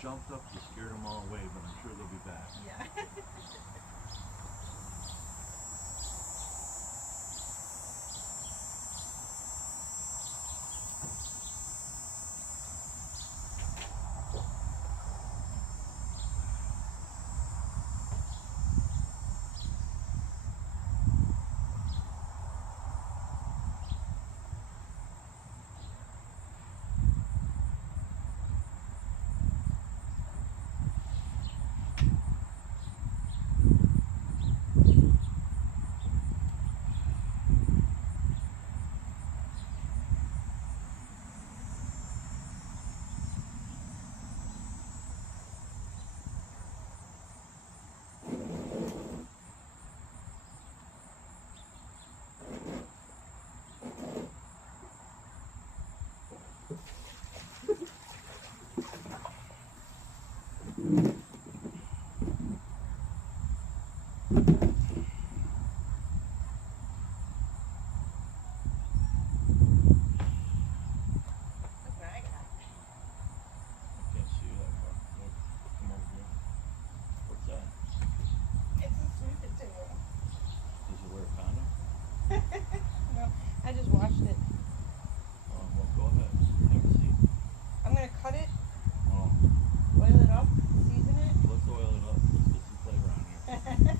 jumped up, you scared them all away, but I'm sure they'll be back. Yeah. No, I just washed it. Well, go ahead. Have a seat. I'm gonna cut it, Oh, oil it up, season it. let's oil it up. Let's get some flavor on here.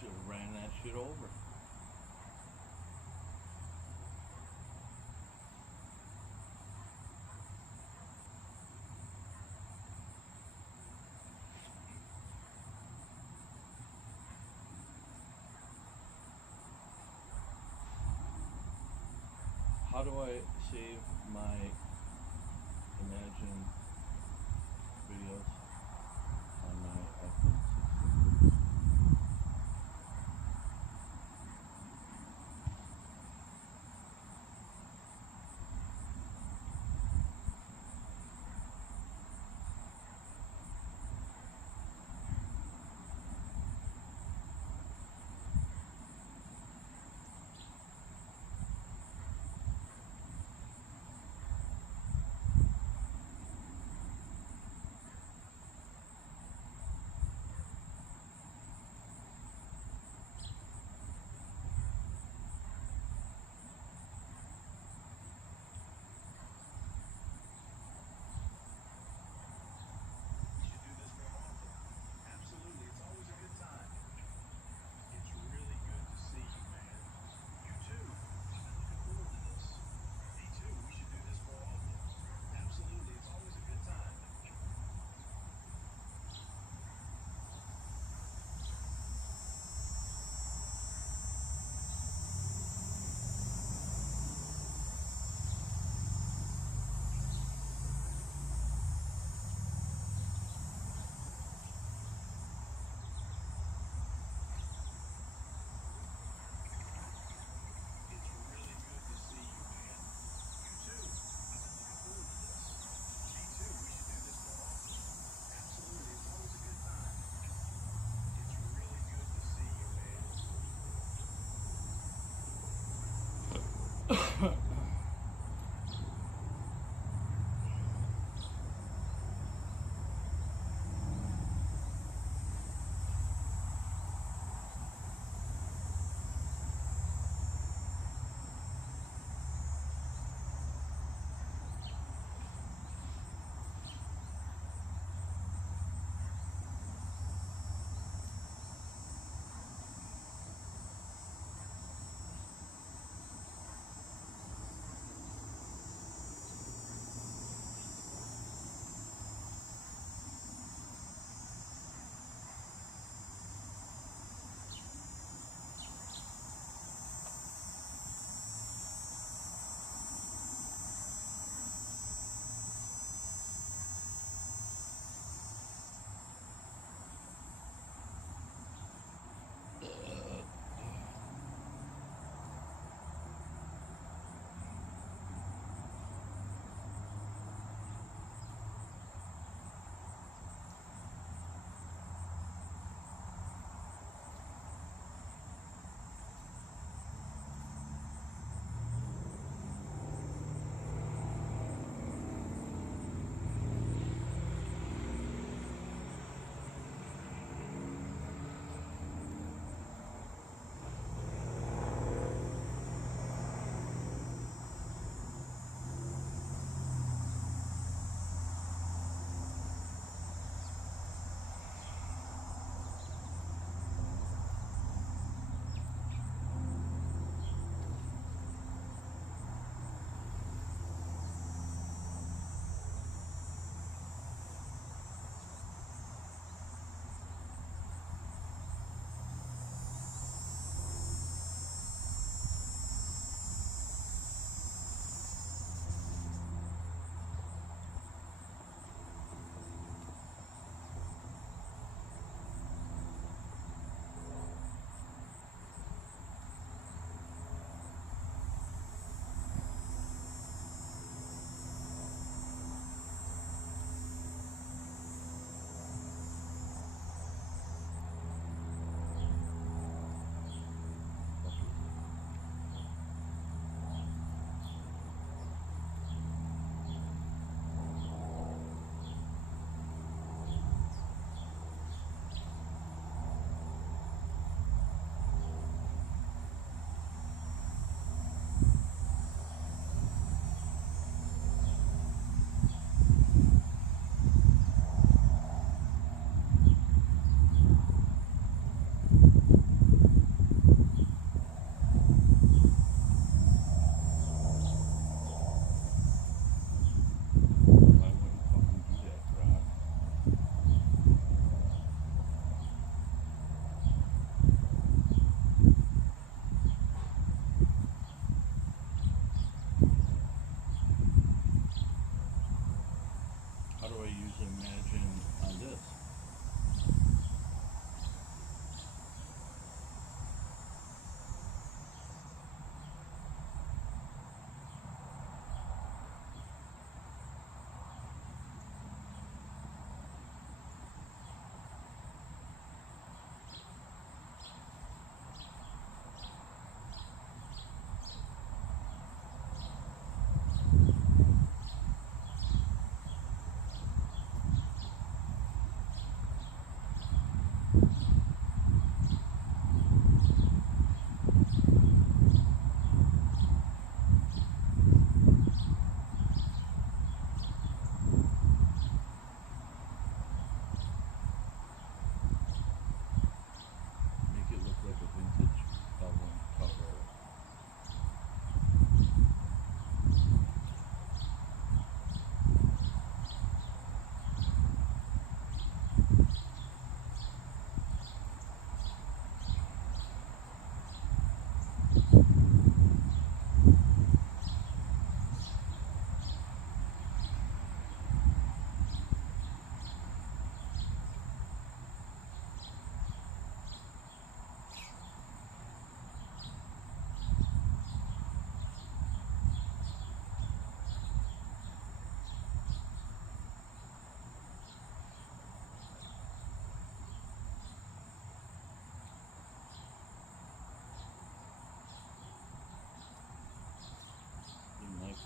Should have ran that shit over. How do I save my Imagine videos on my iPhone 16?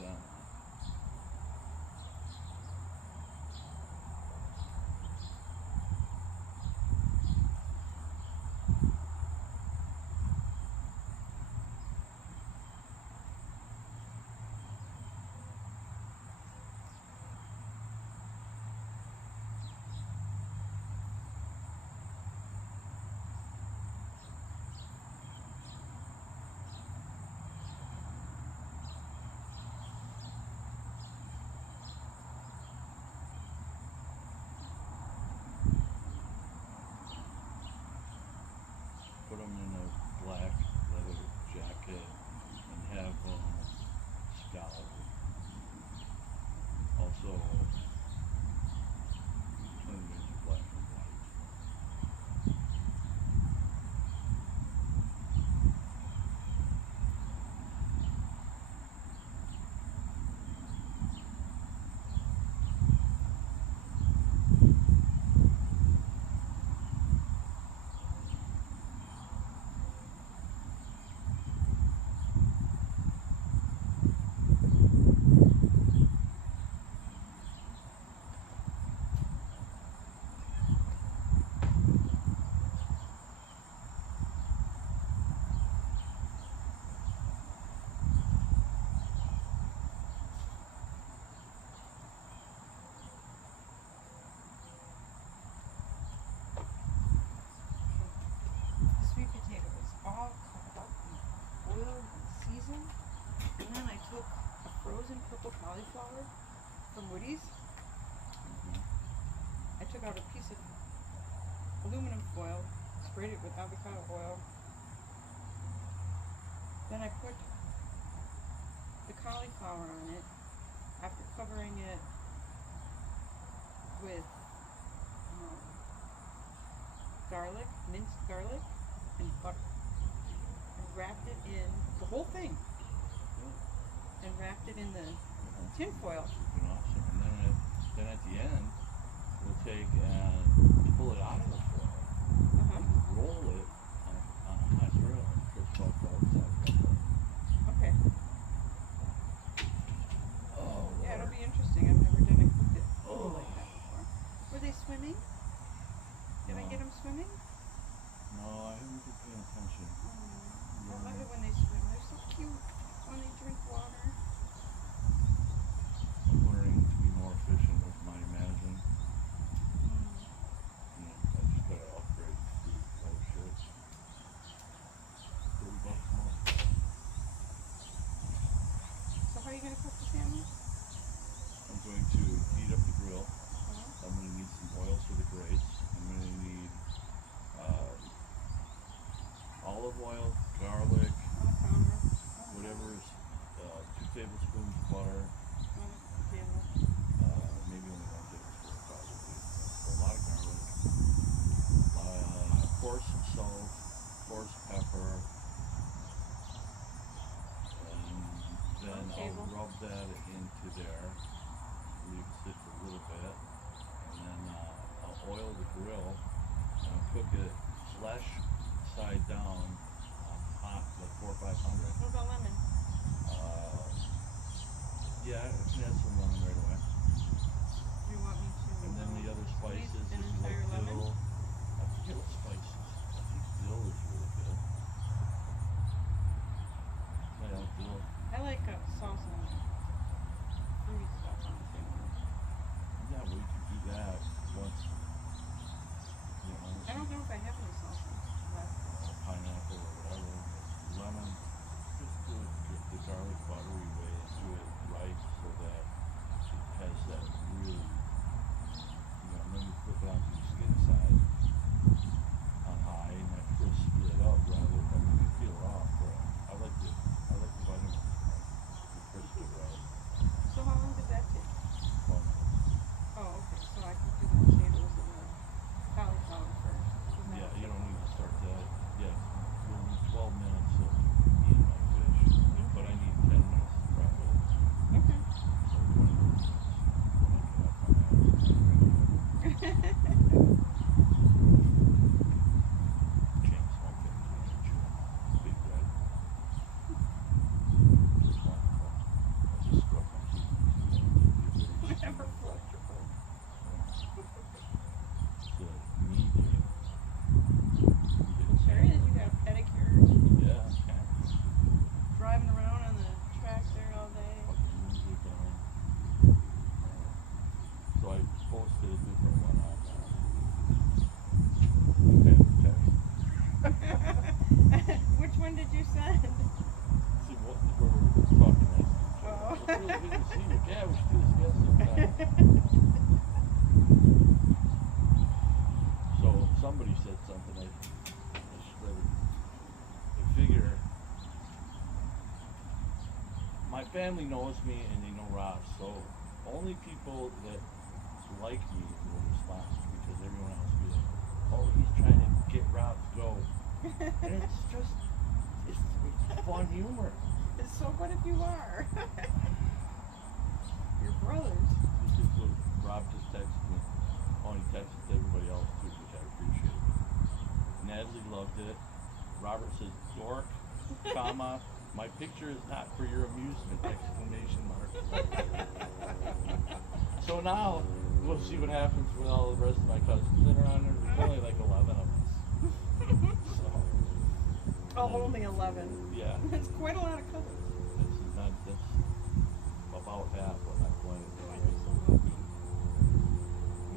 like that one. Put them in a black leather jacket and have scowl. Also, turn them into black and white. Sweet potatoes all cut up, boiled and seasoned, and then I took a frozen purple cauliflower from Woody's. I took out a piece of aluminum foil, sprayed it with avocado oil. Then I put the cauliflower on it after covering it with garlic, minced garlic, and butter. And wrapped it in the whole thing. And wrapped it in the tin foil. Freaking awesome. And then at the end, we'll take and pull it out of the foil and roll it on a hot grill for 12 hours. Okay. Oh, Yeah, it'll Lord. be interesting. I've never done it cooked it whole like that before. Were they swimming? Did I No. get them swimming? No, I haven't been paying attention. I love it when they swim. They're so cute when they drink water. I'm learning to be more efficient with my imagine. You know, really good to see you. Yeah, we should do this again sometime. So somebody said something. I just read it. I figure my family knows me and they know Rob, so only people that like me will respond because everyone else will be like, oh, he's trying to get Rob to go. And it's just, it's fun humor. So what if you are? Your brothers. This is what Rob just texted me. Oh, he texted everybody else too, which I appreciate. Natalie loved it. Robert says, dork, comma, my picture is not for your amusement, exclamation mark. So now, we'll see what happens with all the rest of my cousins that are on there. There's only like 11 of us. So, Oh, only 11. yeah. That's quite a lot of cousins. That's about half what I'm playing. Oh, you're so lucky.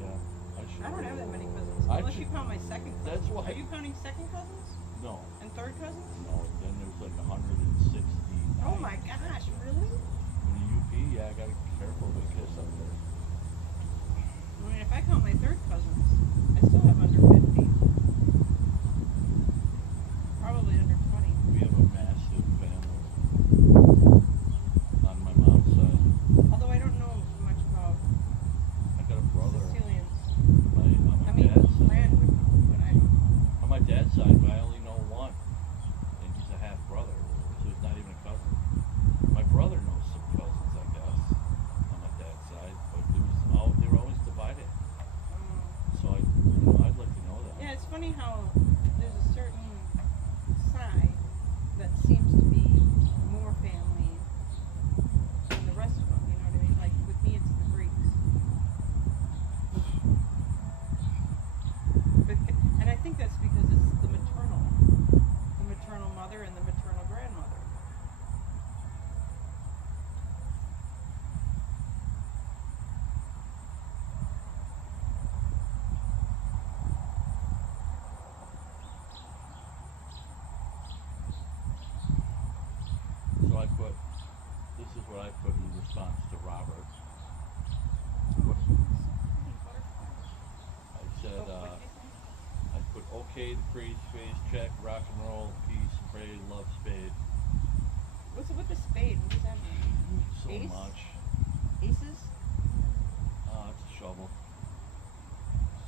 Yeah, I should. I don't have that many cousins. I Unless should- you count my second cousin. That's why. Are you counting second cousins? No, And third cousins? no, then there's like 160. Oh my gosh, really? In the UP, yeah, I gotta be careful with kids up there. I mean, if I count my third cousins, I still have under 50. Probably under 20. We have a massive family on my mom's side. Although I don't know much about I got a brother Sicilians. on I my mean, dad's Fran side. would know, but I don't. On my dad's side, I only know one, and he's a half brother, so he's not even a cousin. My brother knows some cousins, I guess, on my dad's side, but they were always divided. So I'd like to know that. Yeah, it's funny how there's a certain side that seems to be more family than the rest of them, you know what I mean? Like, with me, it's the Greeks. And I think that's because it's the maternal mother and the maternal grandmother. So this is what I put in response to Robert. I said, I put okay, the crazy face, check, rock and roll, peace, pray, love, spade. What's with the spade? What does that mean? So Ace? much. Aces? It's a shovel.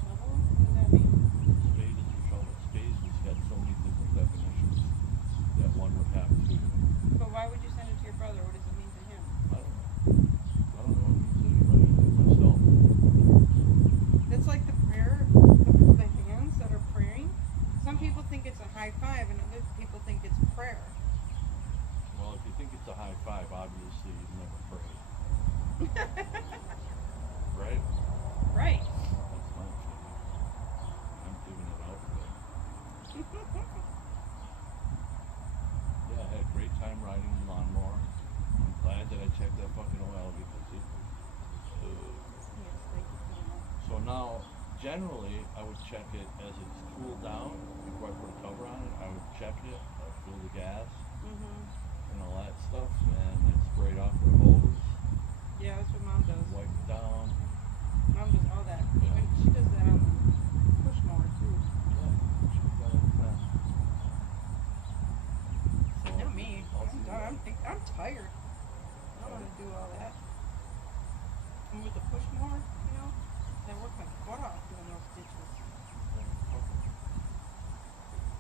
Shovel? What does that mean? Spade is a shovel. Spade has got so many different definitions that one would have to. But why would you send it to your brother? What does it mean to him? I don't know. I don't know what it means to anybody but myself. It's like the prayer, the hands that are praying. Some people think it's a high five, and other people think it's prayer. Well, if you think it's a high five, obviously you've never prayed. Right? Right. That's my opinion. I'm giving it out there. Yeah, I had a great time riding the lawnmower. I'm glad that I checked that fucking oil because it. Yes, thank you so much. So now, generally, I would check it as it's cooled down before I put a cover on it. I would check it, fill the gas, and all that stuff, and then spray it off with a hose, Yeah, that's what Mom does. wipe it down. Mom does all that. Yeah. And she does that on the push mower too. Yeah, check that all the time. So Not me. I'll I'm do done. that. I'm tired. I don't want to do all that. And with the push mower, you know, I work my butt off doing those ditches.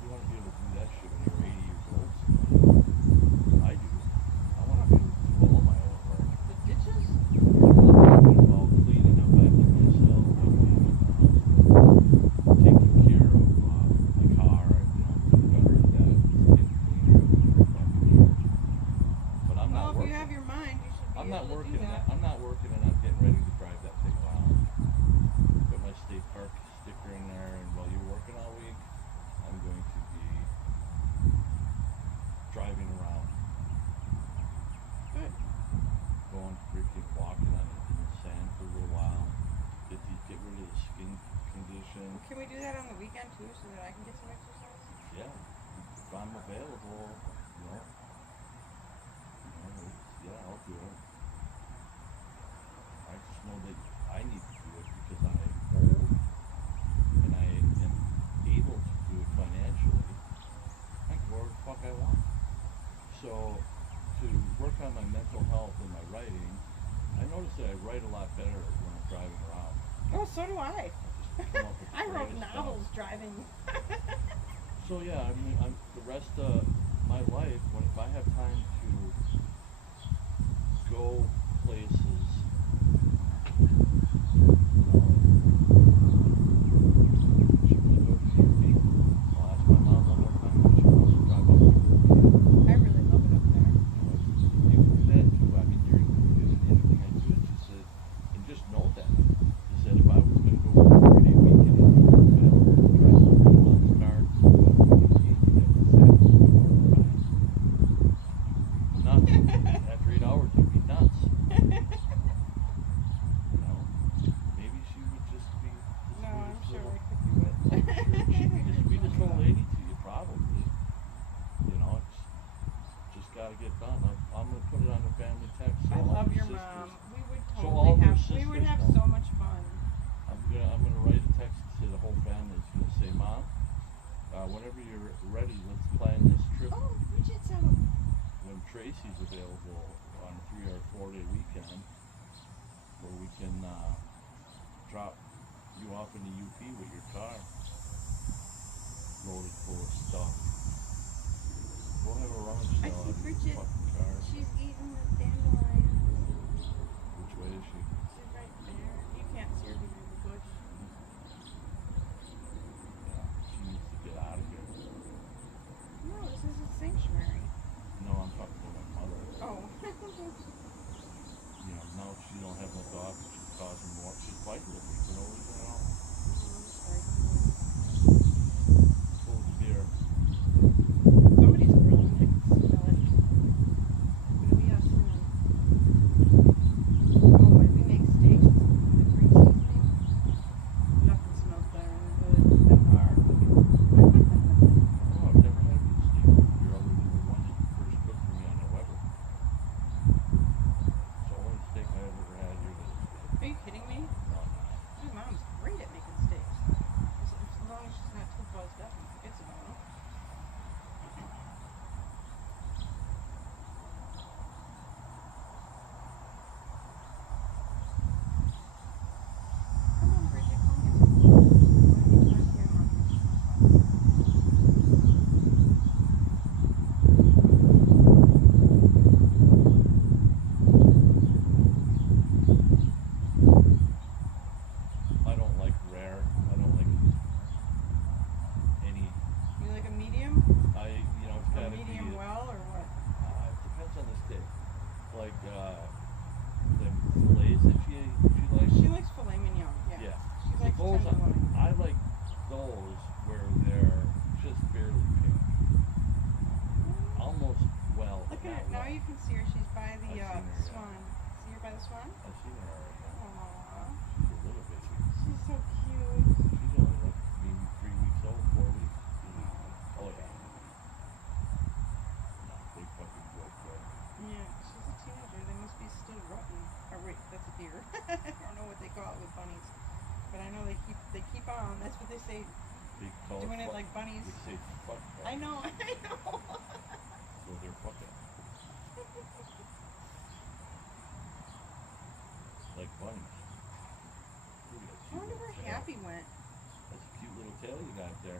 You want to be able to do that shit when you're 80 years old. I do. I want to be able to do all my own work. The ditches? I'm involved cleaning up after myself, like cleaning up the house, taking care of my car, doing better at that, getting cleaner every fucking year. But I'm not Well, if working. you have your mind, you should be I'm able not to working. do that. I'm not working, and I'm getting ready to drive that thing around. Put my state park sticker in there, and while you're working all week, I'm going to be driving around, Good. going freaking walking on the sand for a little while, get rid of the skin condition. Can we do that on the weekend too, so that I can get some exercise? Yeah, if I'm available, yeah, I'll do it. my mental health and my writing, I notice that I write a lot better when I'm driving around. Oh, so do I. Just come up with I wrote creative novels stuff. driving. So yeah, I mean, the rest of my life, if I have time to go places, should we go to UP? I'll ask my mom one more time if she wants to drive up to UP. I really love it up there. You can do that too. I mean, you're included in anything I do. She said, and just know that. She said, if I was going to go for a 3-day weekend and you were available to drive from Chillin start to UP, you'd have to say, nuts. After 8 hours, you'd be nuts. You know, maybe she would just be the No, I'm sweetest sure little. I could do it. I'm sure she'd be the sweetest old lady to you, probably. You know, it's just got to get done. I'm going to put it on the family text. So I all love her your sisters, mom. We would So all totally her have. We would sisters have know. so much fun. I'm gonna write a text to the whole family. It's gonna say, Mom, whenever you're ready, let's plan this trip. Oh, Bridget's out. When Tracy's available on a 3 or 4 day weekend, where we can drop you off in the UP with your car loaded full of stuff. We'll have a rummage I sale see out of your Bridget. fucking car. She's eating the dandelion. Which way is she? She's right there. You can't see her behind the bush. Yeah, she needs to get out of here. No, this is a sanctuary. No, I'm talking to my mother. Oh. You know, now she don't have no dog, she's causing more. She's fighting with me for no reason at all. Full of beer. Somebody's grilling. I can smell it. It'll be us soon. Oh, when we make steaks with the green seasoning, nothing smells better in the hood than our cooking. Oh, I've never had a good steak with beer other than the one that you first cooked for me on the Weber. It's the only steak I ever had here that is good. Are you kidding me? No. My mom's great at making steaks. As long as she's not too buzzed up and forgets about them. Come on, Bridget, come get some food. I need to ask I don't like rare. I don't like any. you like a medium? You know, it's A gotta be. medium well or what? It depends on the steak. Like, the fillets that she likes. She likes filet mignon, yeah. Yeah. She likes Those tenderloin. I like those where they're just barely pink. Almost well. Look but at not her. Now well. you can see her. She's by the I've seen her, yeah. swan. See her by the swan? I've seen her already. Aww. She's a little baby. She's so cute. She's only like maybe 3 weeks old, 4 weeks. Oh yeah. No, they fucking grow quick. Yeah, she's a teenager. They must be still rotten. Or wait, that's a deer. I don't know what they call it with bunnies. But I know they keep on. That's what they say. They call Doing it fuck- like bunnies. They say fuck. I know, I know. So they're fucking. Like bunnies. Look at that I cute wonder little where tail. Happy went. That's a cute little tail you got there.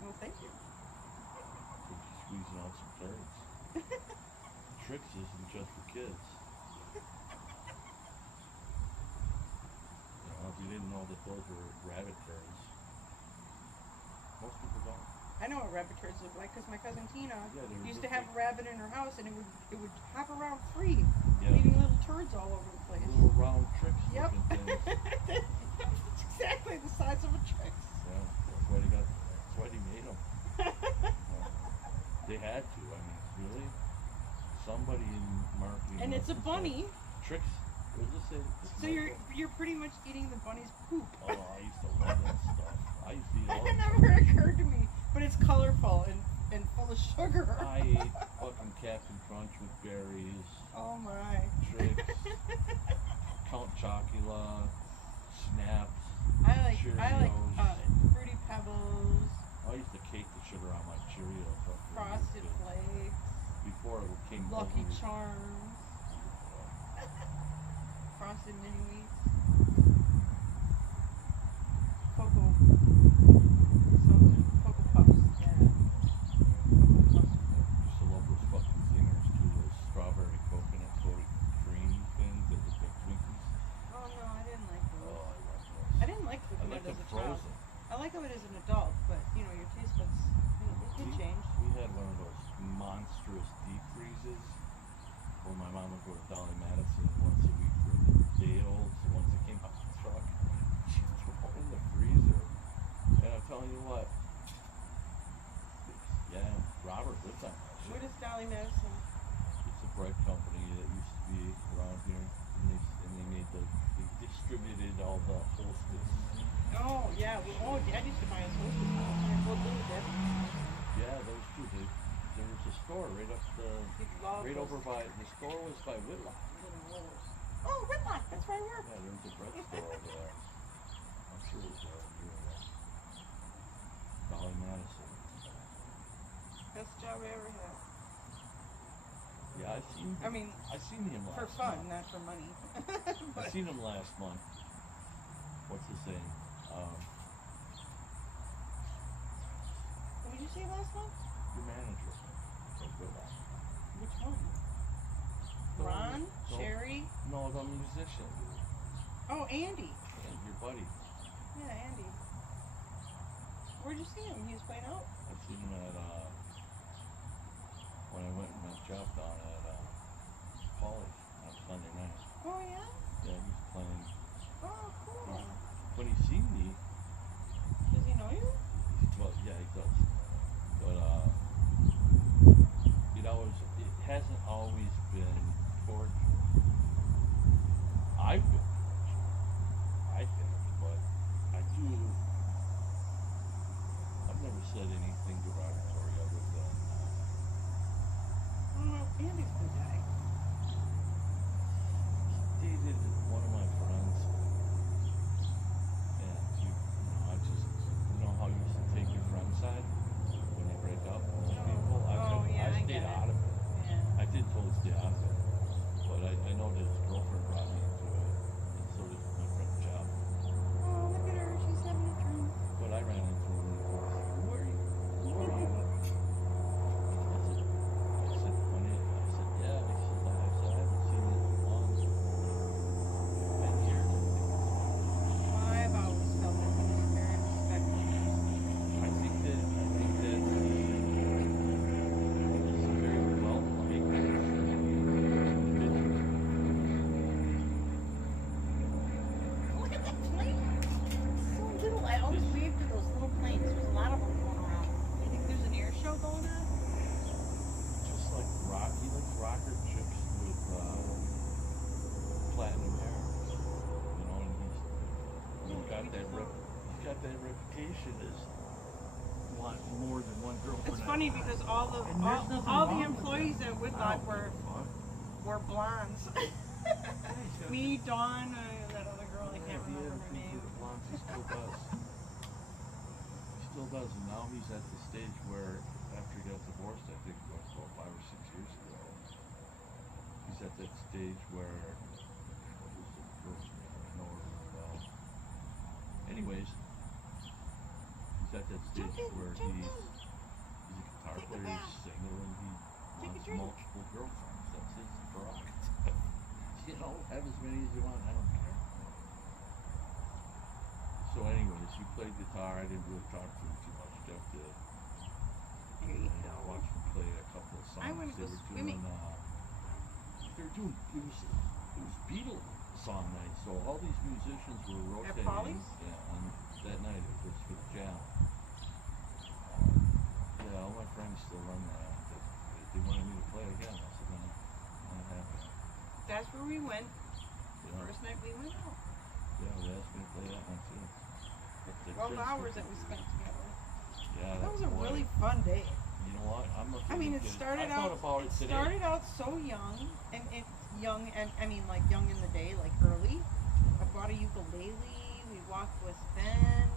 Well, thank you. So she's squeezing out some turds. Tricks isn't just for kids. You know, if you didn't know that those were rabbit turds. Most people don't. I know what rabbit turds look like because my cousin Tina Yeah, they were used just to have a like- rabbit in her house and it would hop around free, Yeah. leaving little turds all over the place. Little round tricks Yep. looking things. It's exactly the size of a Trix. Yeah, that's why they made them. They had to. I mean, really? Somebody in marketing. And it's a must have said, bunny, Tricks. What does it say? It's so you're pretty much eating the bunny's poop. Oh, I used to love that stuff. I used to eat all It the never occurred to me, but it's colorful and full of sugar. I ate fucking Captain Crunch with berries, Oh my. Tricks, Count Chocula, Snaps. I like Cheerios. Fruity Pebbles, I used to cake the sugar on my Cheerios. Up there. Frosted Flakes, Before it came Lucky overly Charms. Frosted mini wheats. Cocoa. Cocoa puffs. Yeah. Cocoa puffs. Used to love those fucking zingers too, those strawberry coconut coated cream things that look like Twinkies. Oh no, I didn't like Oh, those. I love those. I didn't like I coconut like them as a child. frozen. I like them as an adult, but you know, your taste buds, it did change. We had one of those monstrous deep freezes where my mom would go to Dolly Madison once a week for the day olds. And once it came out of the truck, she'd throw it in the freezer. And I'm telling you what, yeah, Robert lived on that shit. What is Dolly Madison? It's a bread company that used to be around here, and they made they distributed all the Hostess. Oh yeah, Dad used to buy us Hostess. Well, Lily did. Yeah, those two. There was a store right up right over by the store was by Whitlock. Oh, Whitlock, that's where I work. Yeah, there was a bread store over there. I'm sure it was there when you were there. Dolly Madison. Best job I ever had. Yeah, I seen him last For fun, month. not for money. I seen him last month. What's his name? What did you say last month? Your manager of Whitlock. Which one? The one Ron? that- no, Sherry? No, the musician. Oh, Andy. And your buddy. Yeah, Andy. Where'd you see him? He was playing out? I seen him at when I went and met Jeff down at Polly on Sunday night. Oh, yeah? Yeah, he's playing. Oh, cool. When he seen me, Does he know you? well, yeah, he does. But it hasn't always been cordial. I've been cordial, I think, but I've never said anything derogatory other than. Oh, Andy's a good guy. He dated one of my friends, and how you used to take your friend's side when they break up with those people. I stayed out of it. Yeah. I did totally stay out of it, but I know that his girlfriend brought me into it, and so did my friend Jeff. Oh, look at her. She's having a drink. But I ran into him and he goes, "Who are you? Who are you?" I said, "Yeah." He says, "I haven't seen you in a long 10 years, I think." I've always felt that he was very respectful. I think that he's very well liked. Look at that plane. It's so little. I always wave to those little planes. There's a lot of them going around. You think there's an air show going on? Just like he likes rocker chicks with platinum hair. You know, and he's got that reputation as wanting more than one girlfriend. It's funny because all the employees at Whitlock were blondes. Me, Dawn, that other girl, I can't remember her name. He still does. He still does, and now he's at the stage where, after he got divorced, I think it was about 5 or 6 years ago, he's at that stage where, what was the girl's name? I know her really well. Anyways, he's at that stage where he's a guitar player, he's single, and he wants multiple girlfriends. That's his prerogative. You know, have as many as you want, I don't care. So anyways, he played guitar. I didn't really talk to him too much. Jeff did. There you And go. I watched him play a couple of songs. I wanna go swimming. They were doing, it was Beatles song night, so all these musicians were rotating. Polly's? Yeah, on that night it was for the jam. Yeah, all my friends still run that. They wanted me to play again. I said, no, not happening. That's where we went. The Yeah. first night we went out. Yeah, they asked me to play that one too. But the 12 kids hours were- that we spent together. Yeah, That was a boy, really fun day. You know what? I'm looking I mean, it to get started I thought about it today. started out so young, and I mean, like young in the day, like early. I bought a ukulele. We walked West Bend.